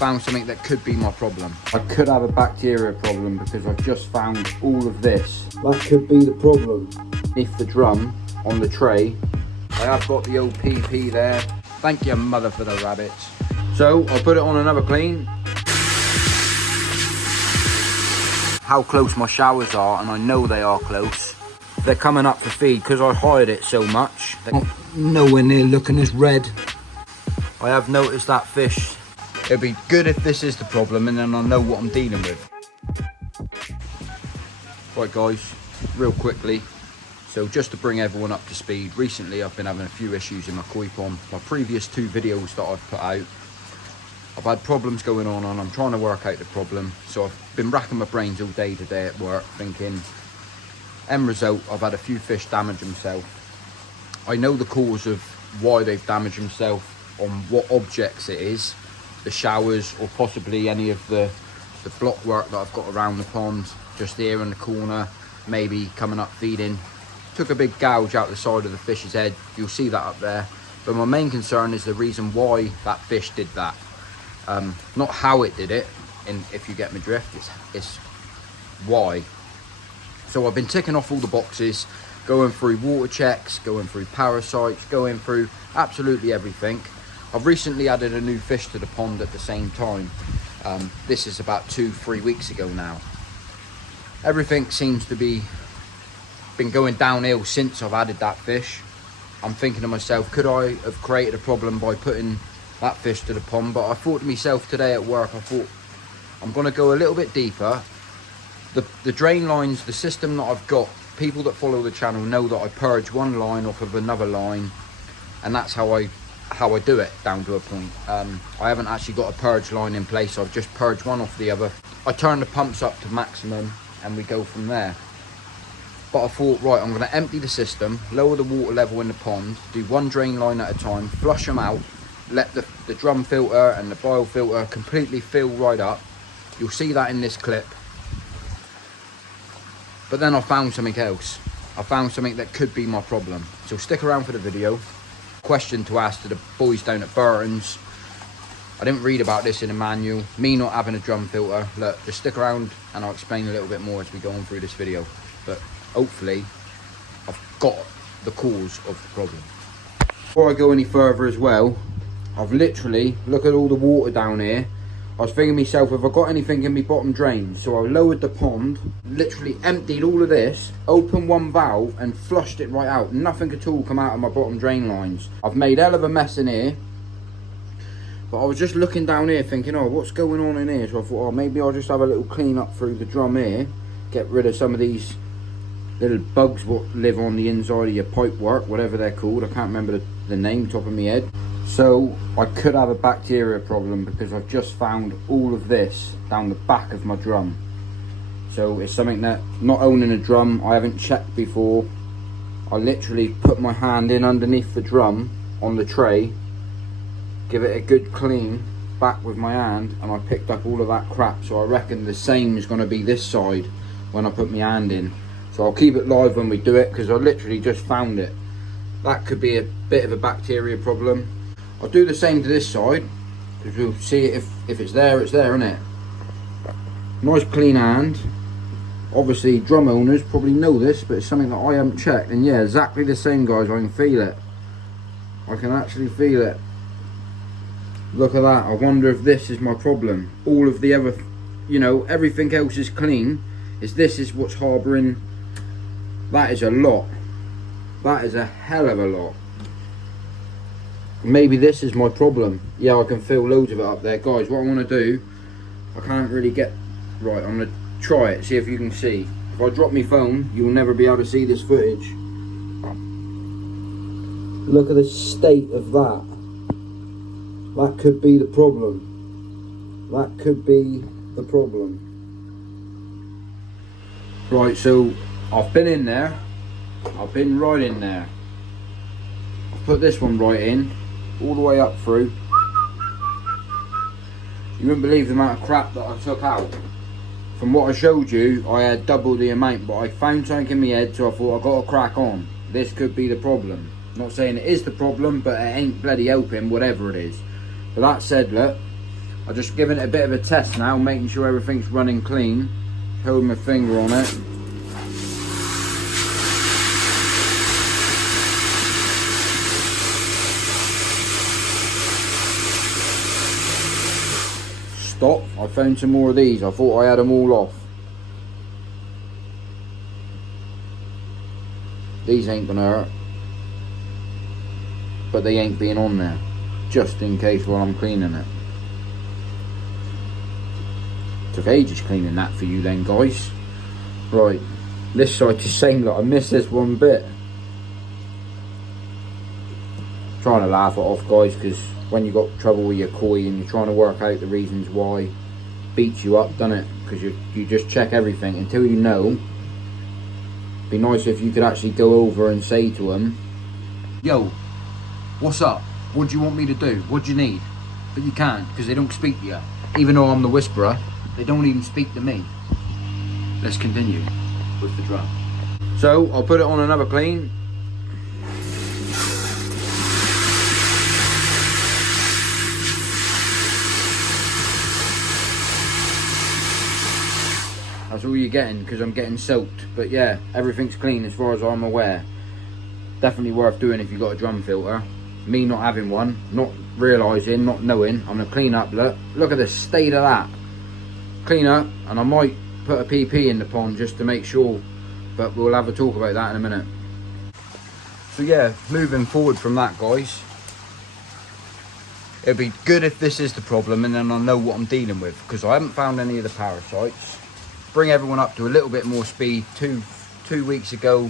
found something that could be my problem. I could have a bacteria problem because I've just found all of this. That could be the problem. Beneath the drum on the tray, I have got the old PP there. Thank you, mother, for the rabbits. So I'll put it on another clean. How close my showers are, and I know they are close. They're coming up for feed because I hired it so much. They're nowhere near looking as red. I have noticed that fish. It'd be good if this is the problem, and then I'll know what I'm dealing with. Right guys, real quickly. So just to bring everyone up to speed, recently I've been having a few issues in my koi pond. My previous 2 videos that I've put out, I've had problems going on and I'm trying to work out the problem. So I've been racking my brains all day today at work thinking, end result, I've had a few fish damage themselves. I know the cause of why they've damaged themselves, on what objects it is, the showers or possibly any of the block work that I've got around the pond, just here in the corner, maybe coming up feeding. Took a big gouge out the side of the fish's head, you'll see that up there. But my main concern is the reason why that fish did that. Not how it did it, and if you get my drift, it's why. So I've been ticking off all the boxes, going through water checks, going through parasites, going through absolutely everything. I've recently added a new fish to the pond at the same time. This is about 2-3 weeks ago now. Everything seems to be been going downhill since I've added that fish. I'm thinking to myself, could I have created a problem by putting that fish to the pond? But I thought to myself today at work, I thought I'm going to go a little bit deeper. The drain lines, the system that I've got, people that follow the channel know that I purge one line off of another line, and that's how I do it down to a point. I haven't actually got a purge line in place. I've just purged one off the other. I turn the pumps up to maximum and we go from there. But I thought, right, I'm going to empty the system, lower the water level in the pond, do one drain line at a time, flush them out, let the drum filter and the bile filter completely fill right up. You'll see that in this clip. But then I found something else. I found something that could be my problem. So stick around for the video. Question to ask to the boys down at Burton's. I didn't read about this in a manual. Me not having a drum filter. Look, just stick around and I'll explain a little bit more as we go on through this video. But hopefully I've got the cause of the problem. Before I go any further as well, I've literally, look at all the water down here. I was thinking to myself, have I got anything in my bottom drain? So I lowered the pond, literally emptied all of this, opened one valve and flushed it right out. Nothing at all come out of my bottom drain lines. I've made hell of a mess in here. But I was just looking down here thinking, oh, what's going on in here? So I thought, oh, maybe I'll just have a little clean up through the drum here. Get rid of some of these little bugs what live on the inside of your pipe work, whatever they're called. I can't remember the name top of my head. So I could have a bacteria problem because I've just found all of this down the back of my drum. So it's something that, not owning a drum, I haven't checked before. I literally put my hand in underneath the drum on the tray, give it a good clean back with my hand, and I picked up all of that crap. So I reckon the same is going to be this side when I put my hand in. So I'll keep it live when we do it because I literally just found it. That could be a bit of a bacteria problem. I'll do the same to this side because we'll see it if it's there, isn't it? Nice clean hand. Obviously drum owners probably know this, but it's something that I haven't checked. And yeah, exactly the same, guys. I can feel it. I can actually feel it. Look at that. I wonder if this is my problem. All of the other, you know, everything else is clean. This is what's harbouring. That is a lot. That is a hell of a lot. Maybe this is my problem. Yeah, I can feel loads of it up there. Guys, what I want to do, I can't really get... Right, I'm going to try it, see if you can see. If I drop my phone, you'll never be able to see this footage. Look at the state of that. That could be the problem. That could be the problem. Right, so I've been in there. I've been right in there. I've put this one right in, all the way up through. You wouldn't believe the amount of crap that I took out. From what I showed you, I had double the amount, but I found something in my head, so I thought I got to crack on. This could be the problem. Not saying it is the problem, but it ain't bloody helping, whatever it is. But that said, look, I'm just giving it a bit of a test now, making sure everything's running clean. Holding my finger on it. Stop, I found some more of these. I thought I had them all off. These ain't gonna hurt, but they ain't being on there, just in case while I'm cleaning it. Took ages cleaning that for you then, guys. Right, this side the same. Look, I missed this one bit. Trying to laugh it off, guys, because when you got trouble with your koi and you're trying to work out the reasons why, beats you up, doesn't it? Because you just check everything until you know. Be nice if you could actually go over and say to them, yo, what's up? What do you want me to do? What do you need? But you can't, because they don't speak to you. Even though I'm the whisperer, they don't even speak to me. Let's continue with the drum. So I'll put it on another clean. That's all you're getting, because I'm getting soaked. But yeah, everything's clean as far as I'm aware. Definitely worth doing if you've got a drum filter. Me not having one, not realising, not knowing. I'm going to clean up. Look at the state of that. Clean up, and I might put a PP in the pond just to make sure. But we'll have a talk about that in a minute. So yeah, moving forward from that, guys. It'd be good if this is the problem, and then I know what I'm dealing with. Because I haven't found any of the parasites. Bring everyone up to a little bit more speed. Two weeks ago,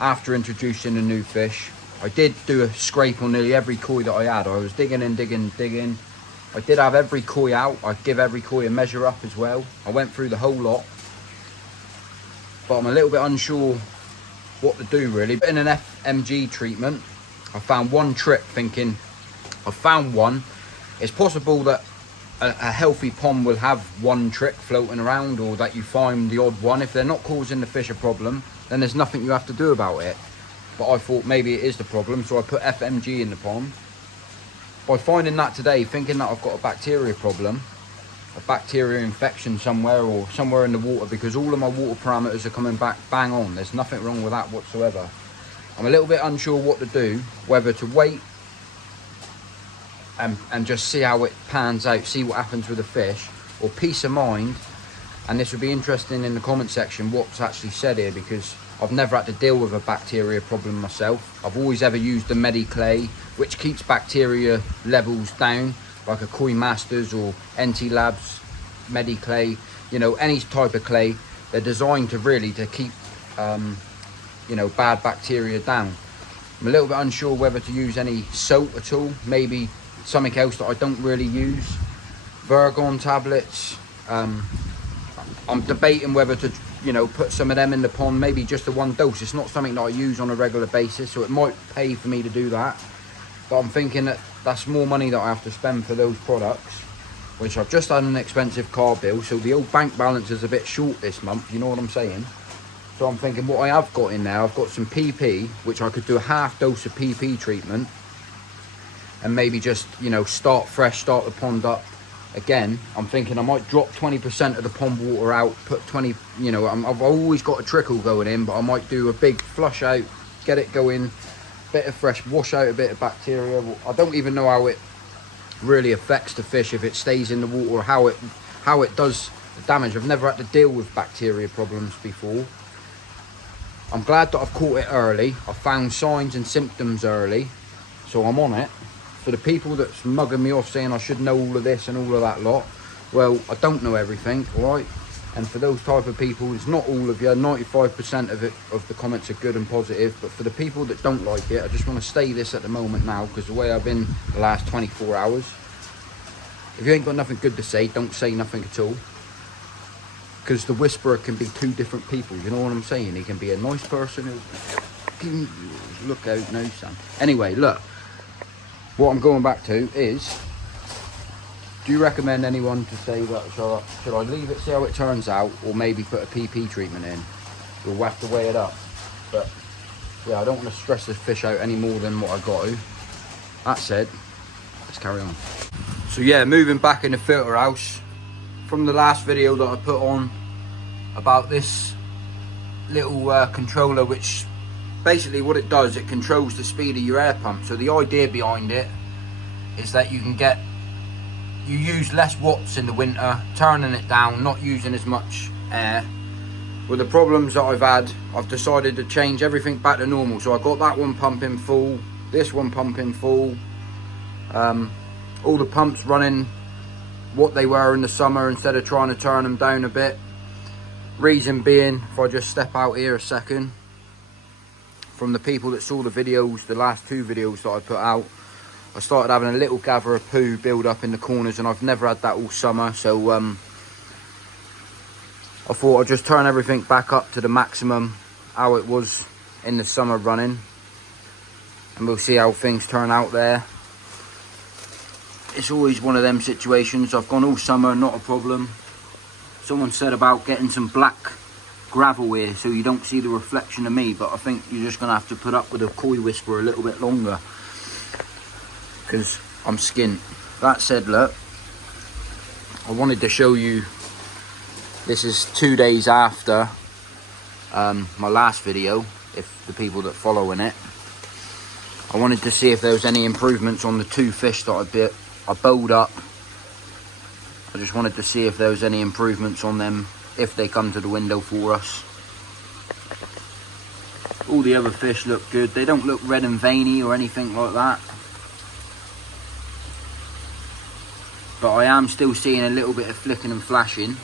after introducing a new fish, I did do a scrape on nearly every koi that I had. I was digging and digging. I did have every koi out. I give every koi a measure up as well. I went through the whole lot, but I'm a little bit unsure what to do really. In an FMG treatment, I found one trick, thinking I found one. It's possible that a healthy pond will have one trick floating around, or that you find the odd one. If they're not causing the fish a problem, then there's nothing you have to do about it. But I thought maybe it is the problem, so I put FMG in the pond. By finding that today, thinking that I've got a bacteria problem, a bacteria infection somewhere, or somewhere in the water, because all of my water parameters are coming back bang on. There's nothing wrong with that whatsoever. I'm a little bit unsure what to do, whether to wait and just see how it pans out, see what happens with the fish, or peace of mind. And this would be interesting in the comment section what's actually said here, because I've never had to deal with a bacteria problem myself. I've always ever used the Mediclay, which keeps bacteria levels down, like a Koi Masters or NT Labs Mediclay. You know, any type of clay, they're designed to really to keep you know, bad bacteria down. I'm a little bit unsure whether to use any soap at all, maybe something else that I don't really use. Virgon tablets. I'm debating whether to, you know, put some of them in the pond, maybe just the one dose. It's not something that I use on a regular basis, so it might pay for me to do that. But I'm thinking that that's more money that I have to spend for those products, which I've just had an expensive car bill, so the old bank balance is a bit short this month, you know what I'm saying? So I'm thinking what I have got in there, I've got some PP, which I could do a half dose of PP treatment, and maybe just, you know, start fresh, start the pond up again. I'm thinking I might drop 20% of the pond water out, put 20, you know, I've always got a trickle going in, but I might do a big flush out, get it going, bit of fresh, wash out a bit of bacteria. I don't even know how it really affects the fish, if it stays in the water, or how it does the damage. I've never had to deal with bacteria problems before. I'm glad that I've caught it early. I found signs and symptoms early, so I'm on it. For the people that's mugging me off saying I should know all of this and all of that lot, well, I don't know everything, all right? And for those type of people, it's not all of you, 95% of the comments are good and positive, but for the people that don't like it, I just want to say this at the moment now, because the way I've been the last 24 hours, if you ain't got nothing good to say, don't say nothing at all. Because the whisperer can be two different people, you know what I'm saying? He can be a nice person who, look out now, son. Anyway, look. What I'm going back to is, do you recommend anyone to say that, should I leave it, see how it turns out, or maybe put a PP treatment in? We'll have to weigh it up. But yeah, I don't want to stress this fish out any more than what I got to. That said, let's carry on. So yeah, moving back in the filter house. From the last video that I put on about this little controller, which basically what it does, it controls the speed of your air pump. So the idea behind it is that you use less watts in the winter, turning it down, not using as much air. With the problems that I've had, I've decided to change everything back to normal. So I got that one pumping full, this one pumping full, all the pumps running what they were in the summer instead of trying to turn them down a bit. Reason being, if I just step out here a second, from the people that saw the videos, the last 2 videos that I put out, I started having a little gather of poo build up in the corners, and I've never had that all summer. So I thought I'd just turn everything back up to the maximum how it was in the summer running, and we'll see how things turn out there. It's always one of them situations. I've gone all summer, not a problem. Someone said about getting some black gravel here so you don't see the reflection of me, but I think you're just gonna have to put up with a koi whisper a little bit longer because I'm skint. That said, look, I wanted to show you, this is 2 days after my last video, if the people that following it. I wanted to see if there was any improvements on the 2 fish that I bowled up. I just wanted to see if there was any improvements on them if they come to the window for us. All the other fish look good. They don't look red and veiny or anything like that, but I am still seeing a little bit of flicking and flashing.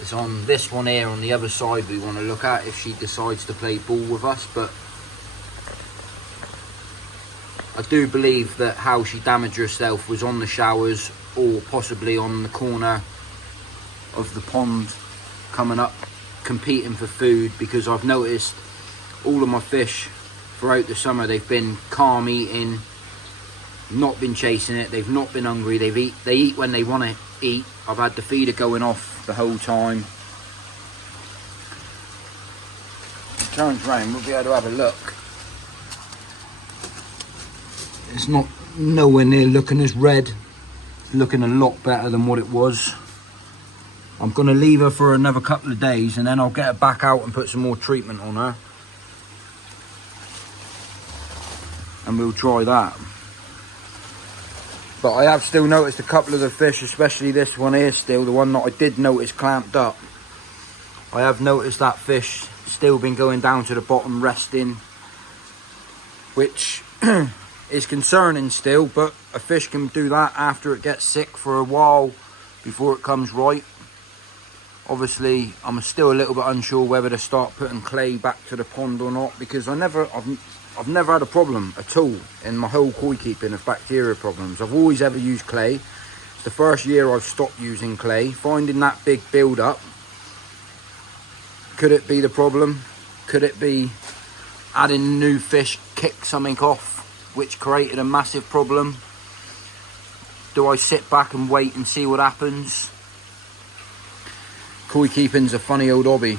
It's on this one here on the other side we want to look at if she decides to play ball with us, but I do believe that how she damaged herself was on the showers or possibly on the corner of the pond coming up competing for food, because I've noticed all of my fish throughout the summer, they've been calm eating, not been chasing it, they've not been hungry, they eat when they want to eat. I've had the feeder going off the whole time. It turns round, we'll be able to have a look. It's not nowhere near looking as red. It's looking a lot better than what it was. I'm going to leave her for another couple of days and then I'll get her back out and put some more treatment on her. And we'll try that. But I have still noticed a couple of the fish, especially this one here still, the one that I did notice clamped up. I have noticed that fish still been going down to the bottom resting, which is concerning still, but a fish can do that after it gets sick for a while before it comes right. Obviously, I'm still a little bit unsure whether to start putting clay back to the pond or not, because I've never had a problem at all in my whole koi keeping of bacteria problems. I've always ever used clay. It's the first year I've stopped using clay. Finding that big build up, could it be the problem? Could it be adding new fish kick something off, which created a massive problem? Do I sit back and wait and see what happens? Koi keeping's a funny old hobby,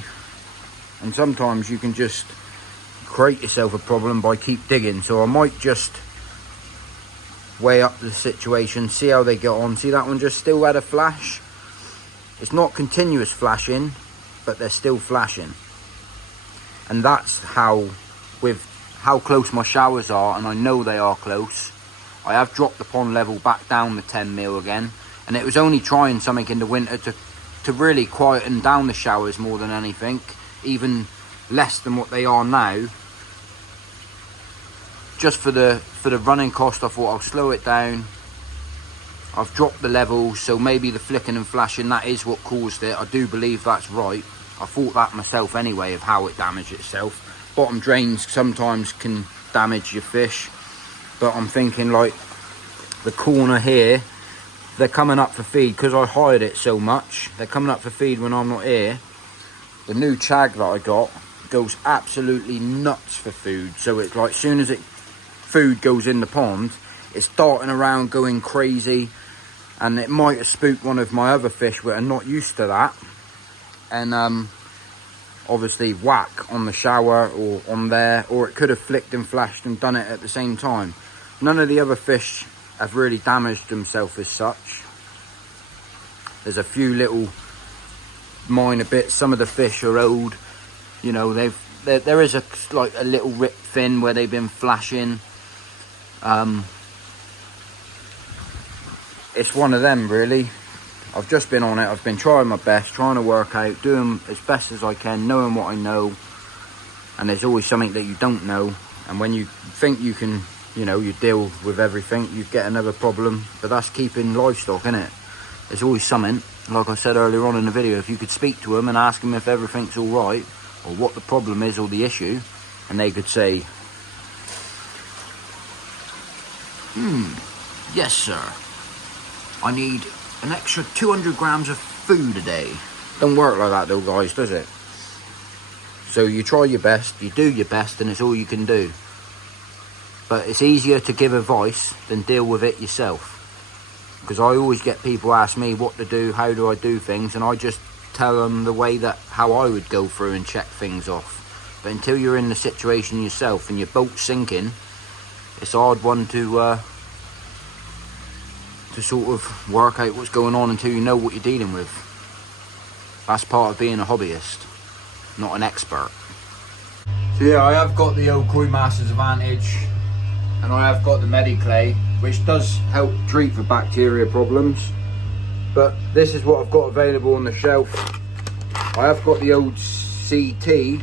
and sometimes you can just create yourself a problem by keep digging. So I might just weigh up the situation, see how they get on. See, that one just still had a flash. It's not continuous flashing, but they're still flashing. And that's how, with how close my showers are, and I know they are close, I have dropped the pond level back down to 10 mil again. And it was only trying something in the winter to really quieten down the showers more than anything, even less than what they are now. Just for the running cost, I thought I'll slow it down. I've dropped the level, so maybe the flicking and flashing, that is what caused it. I do believe that's right. I thought that myself anyway, of how it damaged itself. Bottom drains sometimes can damage your fish, but I'm thinking like the corner here, they're coming up for feed because I hired it so much. They're coming up for feed when I'm not here. The new chag that I got goes absolutely nuts for food. So it's like, soon as food goes in the pond, it's darting around going crazy, and it might have spooked one of my other fish that are not used to that, and obviously whack on the shower or on there, or it could have flicked and flashed and done it at the same time. None of the other fish have really damaged themselves as such. There's a few little minor bits. Some of the fish are old, you know, there is like a little rip fin where they've been flashing. It's one of them really. I've just been on it, I've been trying my best, trying to work out, doing as best as I can, knowing what I know, and there's always something that you don't know, and when you think you can, you know, you deal with everything, you get another problem. But that's keeping livestock, isn't it? There's always something. Like I said earlier on in the video, if you could speak to them and ask them if everything's all right, or what the problem is or the issue, and they could say, yes sir, I need an extra 200 grams of food a day. Don't work like that though, guys, does it? So you try your best, you do your best, and it's all you can do. But it's easier to give advice than deal with it yourself. Because I always get people ask me what to do, how do I do things, and I just tell them the way that how I would go through and check things off. But until you're in the situation yourself and your boat's sinking, it's a hard one to sort of work out what's going on until you know what you're dealing with. That's part of being a hobbyist, not an expert. So yeah, I have got the old Koi Masters Advantage, and I have got the Mediclay, which does help treat for bacteria problems. But this is what I've got available on the shelf. I have got the old CT,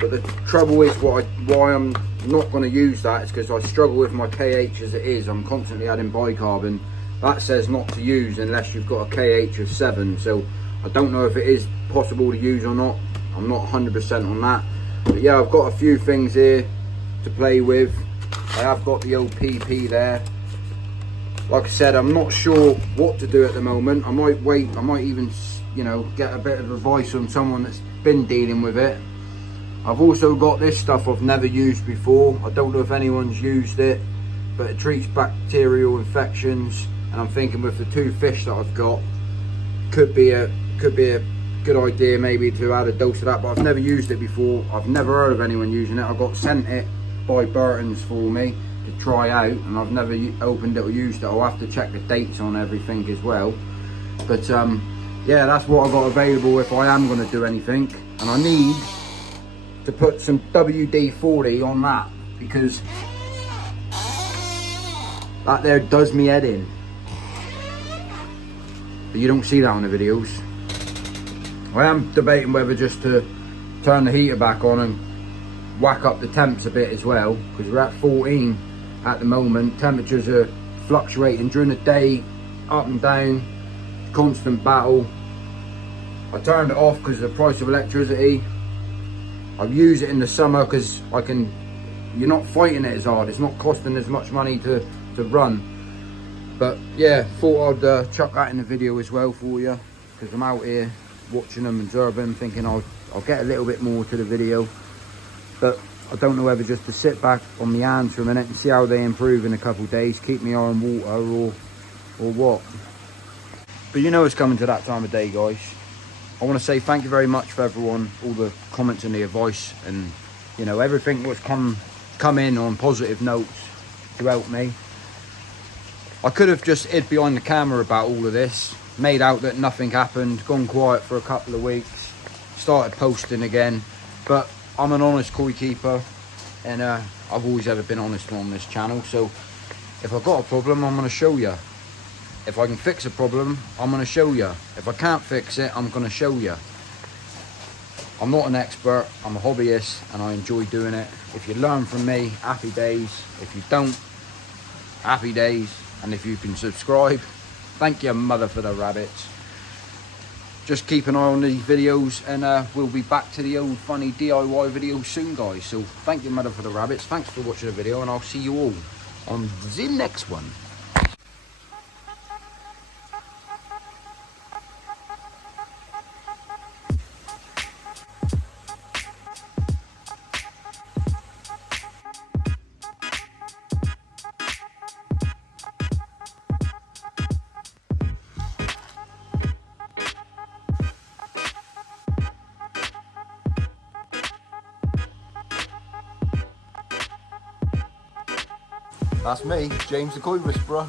but the trouble is why I'm not going to use that is because I struggle with my KH as it is. I'm constantly adding bicarbon. That says not to use unless you've got a KH of 7. So I don't know if it is possible to use or not. I'm not 100% on that. But yeah, I've got a few things here to play with. I have got the old PP there. Like I said, I'm not sure what to do at the moment. I might wait, I might even, you know, get a bit of advice from someone that's been dealing with it. I've also got this stuff I've never used before. I don't know if anyone's used it, but it treats bacterial infections. And I'm thinking with the 2 fish that I've got, could be a good idea maybe to add a dose of that. But I've never used it before. I've never heard of anyone using it. I got sent it by Burton's for me to try out, and I've never opened it or used it. I'll have to check the dates on everything as well. But yeah, that's what I've got available if I am going to do anything. And I need to put some WD-40 on that, because that there does me head in. But you don't see that on the videos. I am debating whether just to turn the heater back on and whack up the temps a bit as well, because we're at 14 at the moment. Temperatures are fluctuating during the day, up and down, constant battle. I turned it off because of the price of electricity. I use it in the summer because you're not fighting it as hard, it's not costing as much money to run. But yeah, thought I'd chuck that in the video as well for you, because I'm out here watching them, observing, thinking I'll get a little bit more to the video. But I don't know whether just to sit back on my hands for a minute and see how they improve in a couple of days, keep me on water or what. But you know it's coming to that time of day, guys. I want to say thank you very much for everyone, all the comments and the advice, and you know, everything that's come in on positive notes to help me. I could have just hid behind the camera about all of this, made out that nothing happened, gone quiet for a couple of weeks, started posting again. But I'm an honest koi keeper, and I've always ever been honest on this channel. So if I've got a problem, I'm going to show you. If I can fix a problem, I'm going to show you. If I can't fix it, I'm going to show you. I'm not an expert, I'm a hobbyist, and I enjoy doing it. If you learn from me, happy days. If you don't, happy days. And if you can subscribe, thank you, mother for the rabbits. Just keep an eye on these videos, and we'll be back to the old funny DIY videos soon, guys. So thank you, mother for the rabbits. Thanks for watching the video, and I'll see you all on the next one. That's me, James the Koi Whisperer.